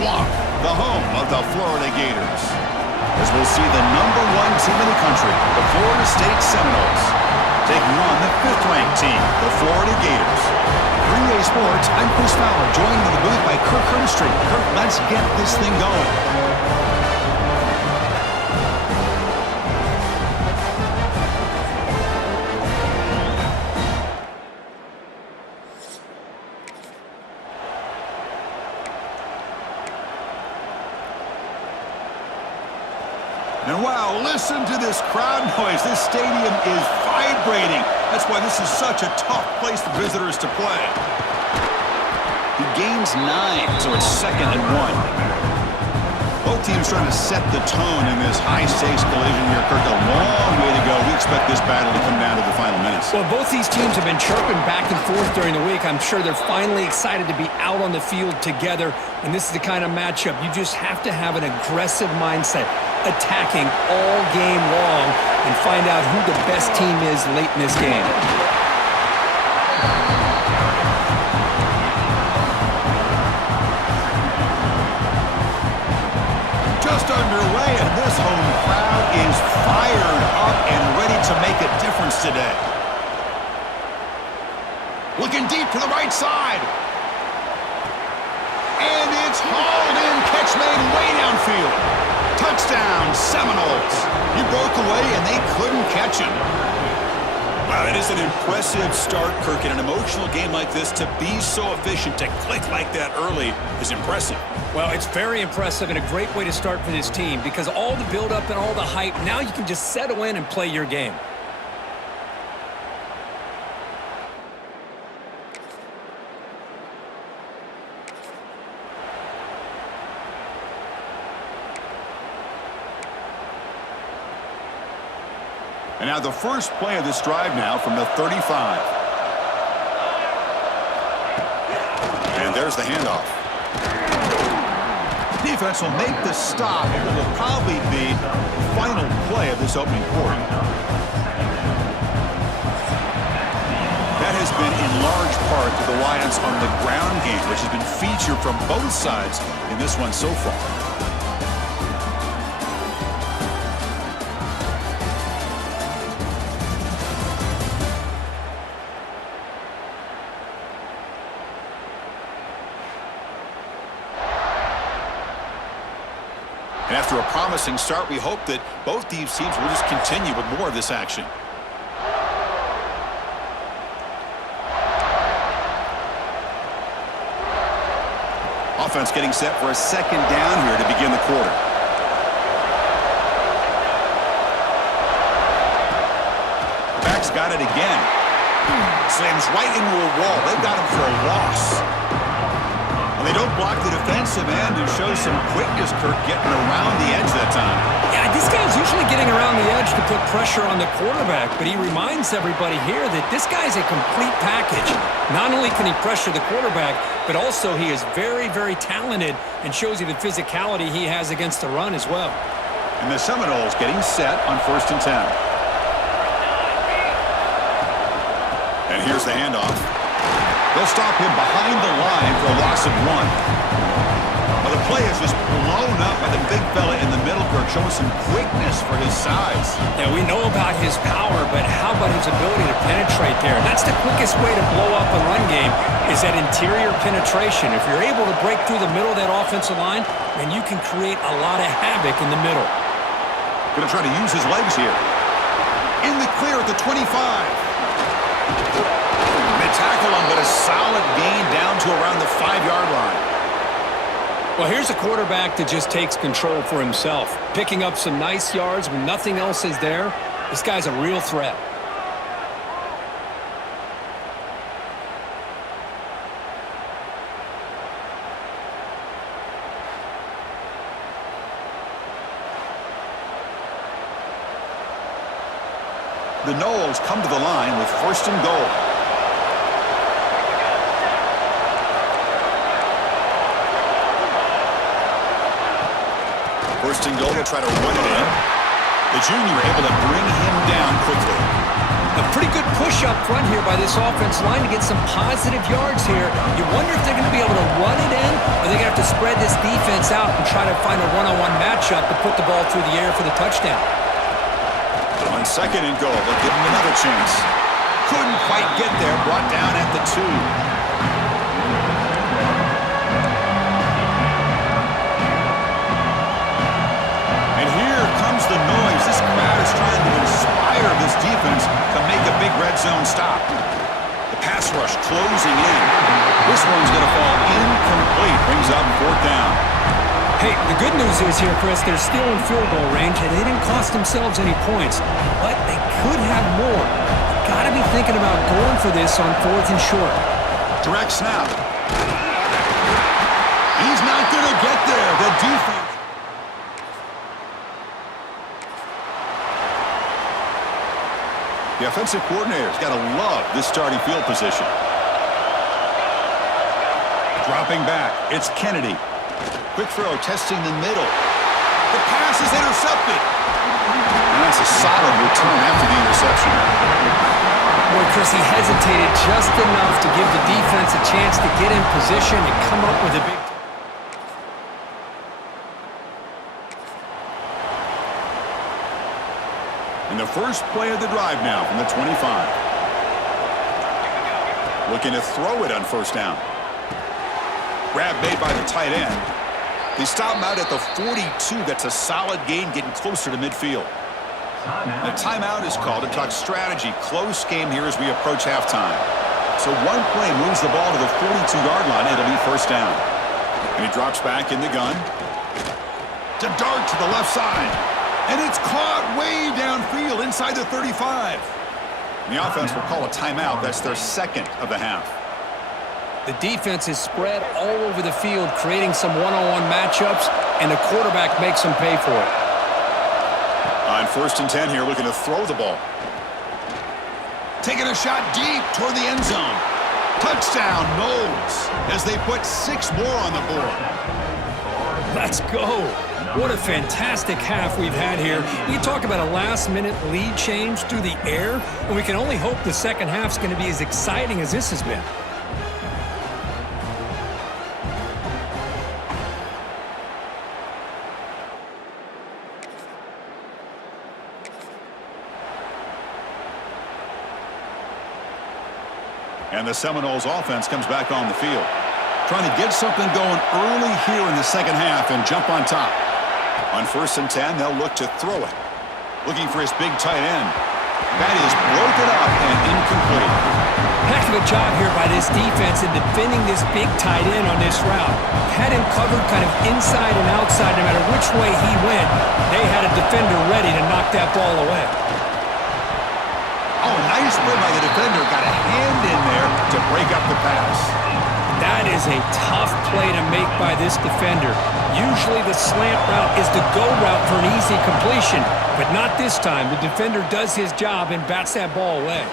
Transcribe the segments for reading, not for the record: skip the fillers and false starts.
the home of the Florida Gators. As we'll see the #1 team in the country, the Florida State Seminoles, taking on the 5th-ranked team, the Florida Gators. 3A Sports, I'm Chris Fowler, joined in the booth by Kirk Hermstreet. Kirk, let's get this thing going. And wow, listen to this crowd noise. This stadium is vibrating. That's why this is such a tough place for visitors to play. He gains 9, so it's 2nd and 1. Both teams trying to set the tone in this high-stakes collision here. Kirk, a long way to go. We expect this battle to come down to the final minutes. Well, both these teams have been chirping back and forth during the week. I'm sure they're finally excited to be out on the field together, and this is the kind of matchup you just have to have an aggressive mindset, attacking all game long, and find out who the best team is late in this game. Just underway, and this home crowd is fired up and ready to make a difference today. Looking deep to the right side. And it's hauled in, catch made way downfield. Touchdown, Seminoles. He broke away, and they couldn't catch him. Wow, that is an impressive start, Kirk. In an emotional game like this, to be so efficient, to click like that early is impressive. Well, it's very impressive and a great way to start for this team because all the build-up and all the hype, now you can just settle in and play your game. And now the first play of this drive now from the 35. And there's the handoff. Defense will make the stop, and it will probably be the final play of this opening quarter. That has been in large part to the reliance on the ground game, which has been featured from both sides in this one so far. And after a promising start, we hope that both these teams will just continue with more of this action. Offense getting set for a 2nd down here to begin the quarter. The back's got it again. Slams right into a wall. They've got him for a loss. And they don't block the defensive end, who shows some quickness, Kirk, getting around the edge that time. Yeah, this guy's usually getting around the edge to put pressure on the quarterback, but he reminds everybody here that this guy's a complete package. Not only can he pressure the quarterback, but also he is very, very talented and shows you the physicality he has against the run as well. And the Seminoles getting set on 1st and 10. And here's the handoff. They'll stop him behind the line for a loss of 1. Well, the play is just blown up by the big fella in the middle, Kirk, showing some quickness for his size. Yeah, we know about his power, but how about his ability to penetrate there? That's the quickest way to blow up a run game, is that interior penetration. If you're able to break through the middle of that offensive line, then you can create a lot of havoc in the middle. Going to try to use his legs here. In the clear at the 25. Tackle him, but a solid gain down to around the 5-yard line. Well, here's a quarterback that just takes control for himself, picking up some nice yards when nothing else is there. This guy's a real threat. The Noles come to the line with 1st and goal. First and goal to try to run it in. The junior able to bring him down quickly. The Pretty good push up front here by this offense line to get some positive yards here. You wonder if they're going to be able to run it in, or they're going to have to spread this defense out and try to find a one-on-one matchup to put the ball through the air for the touchdown. On 2nd and goal, they'll give him another chance. Couldn't quite get there, brought down at the 2. And here comes the noise. This crowd is trying to inspire this defense to make a big red zone stop. The pass rush closing in. This one's going to fall incomplete. Brings up 4th down. Hey, the good news is here, Chris, they're still in field goal range, and they didn't cost themselves any points, but they could have more. Got to be thinking about going for this on 4th and short. Direct snap. He's not going to get there. The defense. The offensive coordinator's got to love this starting field position. Dropping back, it's Kennedy. Quick throw, testing the middle. The pass is intercepted. And that's a solid return after the interception. Boy, Chris, he hesitated just enough to give the defense a chance to get in position and come up with a big... And the first play of the drive now from the 25. Looking to throw it on 1st down. Grab made by the tight end. They stop him out at the 42. That's a solid gain, getting closer to midfield. A timeout is called to talk strategy. Close game here as we approach halftime. So one play moves the ball to the 42-yard line. It'll be 1st down. And he drops back in the gun. To dart to the left side. And it's caught way downfield inside the 35. And the offense will call a timeout. That's their 2nd of the half. The defense is spread all over the field, creating some one-on-one matchups, and the quarterback makes them pay for it. On 1st and 10 here, looking to throw the ball. Taking a shot deep toward the end zone. Touchdown, Noles, as they put 6 more on the board. Let's go. What a fantastic half we've had here. You talk about a last-minute lead change through the air, and we can only hope the second half's going to be as exciting as this has been. And the Seminoles offense comes back on the field. Trying to get something going early here in the second half and jump on top. On 1st and 10, they'll look to throw it. Looking for his big tight end. That is broken up and incomplete. Heck of a job here by this defense in defending this big tight end on this route. Had him covered kind of inside and outside no matter which way he went. They had a defender ready to knock that ball away. Oh, nice play by the defender. Got a hand in there to break up the pass. That is a tough play to make by this defender. Usually the slant route is the go route for an easy completion, but not this time. The defender does his job and bats that ball away.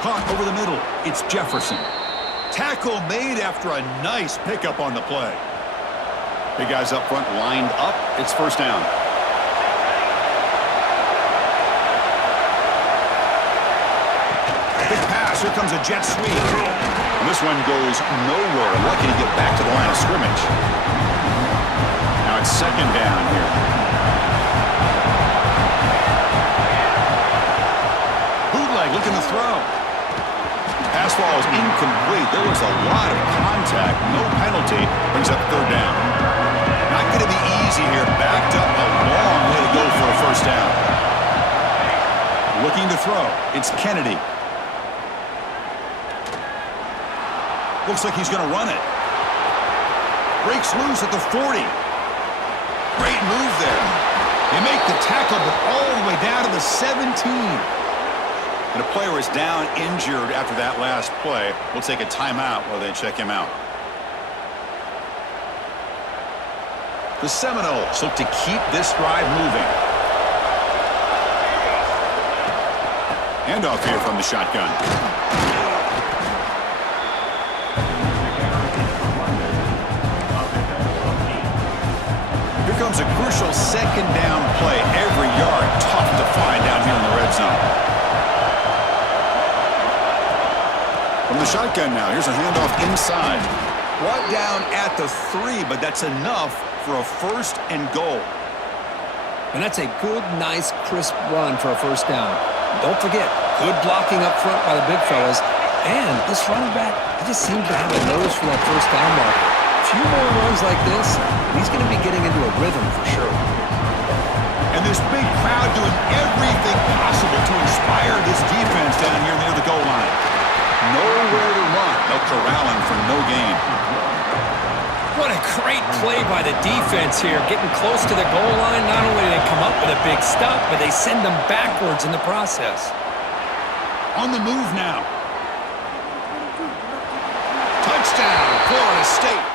Caught over the middle. It's Jefferson. Tackle made after a nice pickup on the play. Big guys up front lined up. It's 1st down. Big pass. Here comes a jet sweep. And this one goes nowhere. Lucky to get back to the line of scrimmage. Now it's 2nd down here. Bootleg looking to throw. Pass ball is incomplete. There was a lot of contact. No penalty. Brings up 3rd down. Not going to be easy here. Backed up a long way to go for a 1st down. Looking to throw. It's Kennedy. Looks like he's going to run it. Breaks loose at the 40. Great move there. They make the tackle, but all the way down to the 17. And a player is down injured after that last play. We'll take a timeout while they check him out. The Seminoles look to keep this drive moving. Handoff here from the shotgun. Here comes a crucial 2nd down play. Every yard tough to find down here in the red zone. From the shotgun now, here's a handoff inside. Brought down at the 3, but that's enough for a 1st and goal. And that's a good, nice, crisp run for a first down. Don't forget, good blocking up front by the big fellas. And this running back, he just seems to have a nose for that first down marker. A few more runs like this, and he's going to be getting into a rhythm for sure. And this big crowd doing everything possible to inspire this defense down here near the goal line. Nowhere to run. They'll corral him for no gain. What a great play by the defense here. Getting close to the goal line, not only do they come up with a big stop, but they send them backwards in the process. On the move now. Touchdown, Florida State.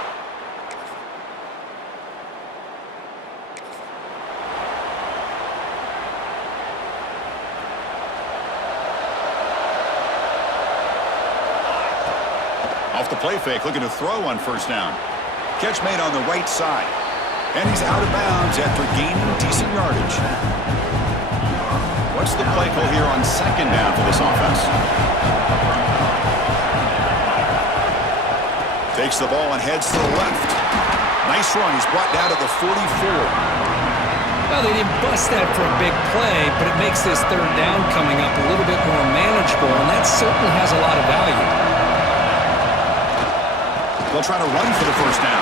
Off the play fake, looking to throw on first down. Catch made on the right side. And he's out of bounds after gaining decent yardage. What's the play call here on second down for this offense? Takes the ball and heads to the left. Nice run. He's brought down to the 44. Well, they didn't bust that for a big play, but it makes this third down coming up a little bit more manageable, and that certainly has a lot of value. They'll try to run for the first down.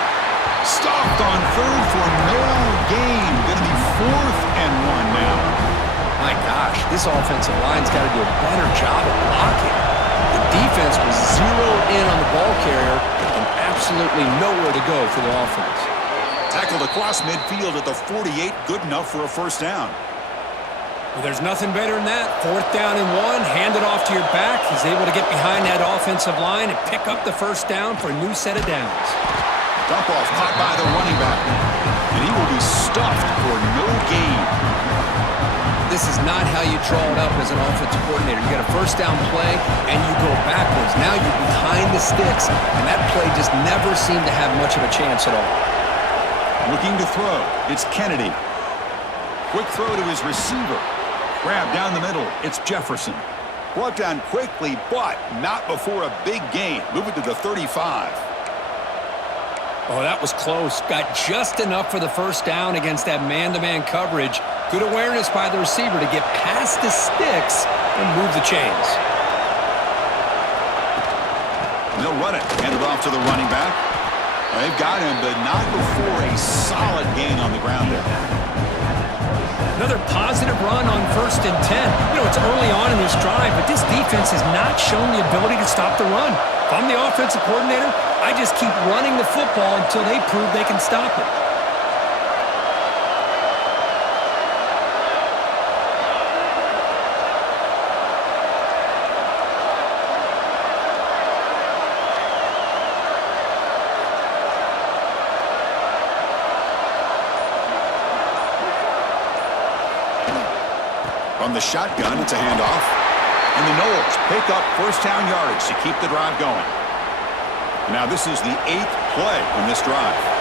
Stopped on third for no gain. Going to be 4th and 1 now. My gosh, this offensive line's got to do a better job of blocking. The defense was zeroed in on the ball carrier and absolutely nowhere to go for the offense. Tackled across midfield at the 48. Good enough for a first down. Well, there's nothing better than that. 4th down and 1, hand it off to your back. He's able to get behind that offensive line and pick up the first down for a new set of downs. Dump off caught by the running back. And he will be stuffed for no gain. This is not how you draw it up as an offensive coordinator. You got a first down play, and you go backwards. Now you're behind the sticks, and that play just never seemed to have much of a chance at all. Looking to throw. It's Kennedy. Quick throw to his receiver. Grab down the middle. It's Jefferson. Brought down quickly, but not before a big gain. Moving to the 35. Oh, that was close. Got just enough for the first down against that man-to-man coverage. Good awareness by the receiver to get past the sticks and move the chains. They'll run it. Hand it off to the running back. They've got him, but not before a solid gain on the ground there. Another positive run on 1st and 10. You know, it's early on in this drive, but this defense has not shown the ability to stop the run. If I'm the offensive coordinator, I just keep running the football until they prove they can stop it. From the shotgun, it's a handoff. And the Noles pick up first down yardage to keep the drive going. Now this is the 8th play in this drive.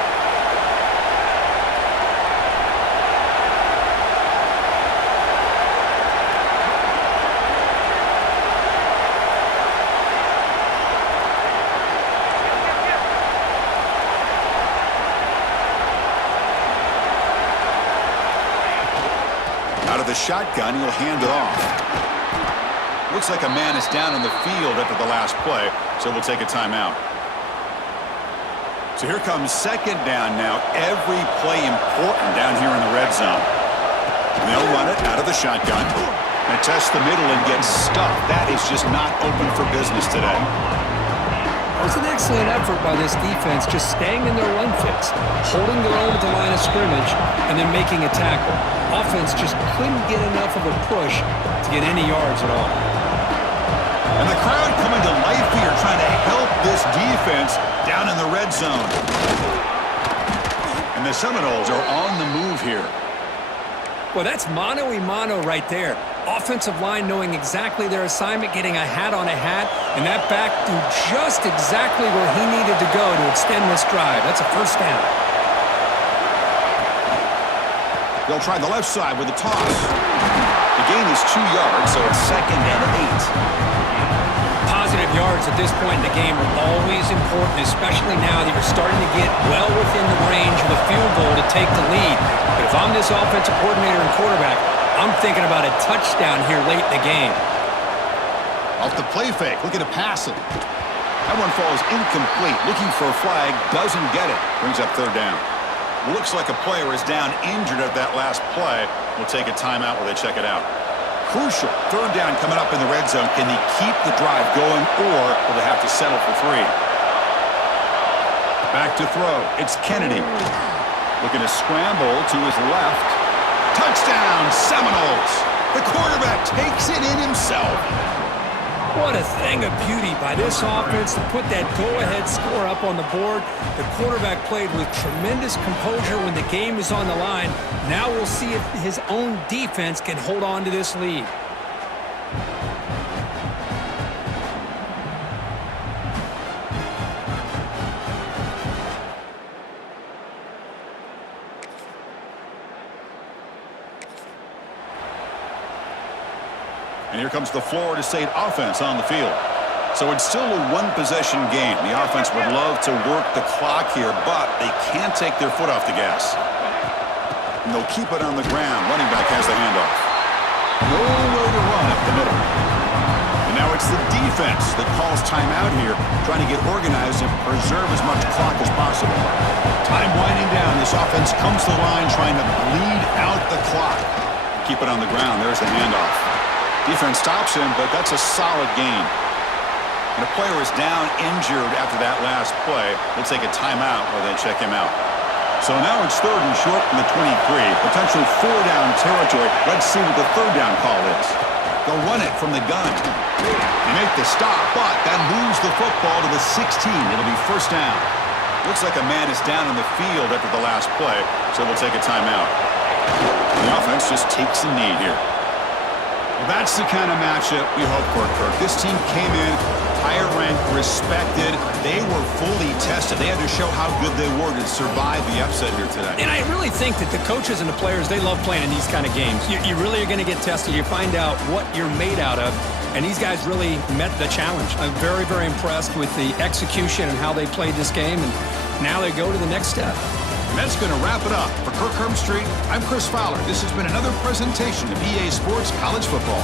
Out of the shotgun, he'll hand it off. Looks like a man is down in the field after the last play, so we'll take a timeout. So here comes second down now. Every play important down here in the red zone. And they'll run it out of the shotgun. And test the middle and get stuffed. That is just not open for business today. It was an excellent effort by this defense, just staying in their run fix, holding their own at the line of scrimmage, and then making a tackle. Offense just couldn't get enough of a push to get any yards at all. And the crowd coming to life here, trying to help this defense down in the red zone. And the Seminoles are on the move here. Well, that's mano-a-mano right there. Offensive line knowing exactly their assignment, getting a hat on a hat, and that back threw just exactly where he needed to go to extend this drive. That's a first down. They'll try the left side with a toss. The gain is 2 yards, so it's 2nd and 8. Positive yards at this point in the game are always important, especially now that you're starting to get well within the range of a field goal to take the lead. But if I'm this offensive coordinator and quarterback, I'm thinking about a touchdown here late in the game. Off the play fake, looking to pass it. That one falls incomplete. Looking for a flag, doesn't get it. Brings up third down. Looks like a player is down injured at that last play. We'll take a timeout while they check it out. Crucial. Third down coming up in the red zone. Can they keep the drive going, or will they have to settle for 3? Back to throw. It's Kennedy. Looking to scramble to his left. Touchdown, Seminoles. The quarterback takes it in himself. What a thing of beauty by this offense to put that go-ahead score up on the board. The quarterback played with tremendous composure when the game is on the line. Now we'll see if his own defense can hold on to this lead. And here comes the Florida State offense on the field. So it's still a one-possession game. The offense would love to work the clock here, but they can't take their foot off the gas. And they'll keep it on the ground. Running back has the handoff. Nowhere to run up the middle. And now it's the defense that calls timeout here, trying to get organized and preserve as much clock as possible. Time winding down. This offense comes to the line trying to bleed out the clock. Keep it on the ground. There's the handoff. Defense stops him, but that's a solid gain. And a player is down injured after that last play. We'll take a timeout while they check him out. So now it's third and short from the 23. Potential 4-down territory. Let's see what the third down call is. They'll run it from the gun. They make the stop, but that moves the football to the 16. It'll be first down. Looks like a man is down on the field after the last play, so we'll take a timeout. The offense just takes a knee here. Well, that's the kind of matchup we hope for, Kirk. This team came in, higher ranked, respected. They were fully tested. They had to show how good they were to survive the upset here today. And I really think that the coaches and the players, they love playing in these kind of games. You really are going to get tested. You find out what you're made out of. And these guys really met the challenge. I'm very, very impressed with the execution and how they played this game. And now they go to the next step. And that's going to wrap it up. For Kirk Street, I'm Chris Fowler. This has been another presentation of EA Sports College Football.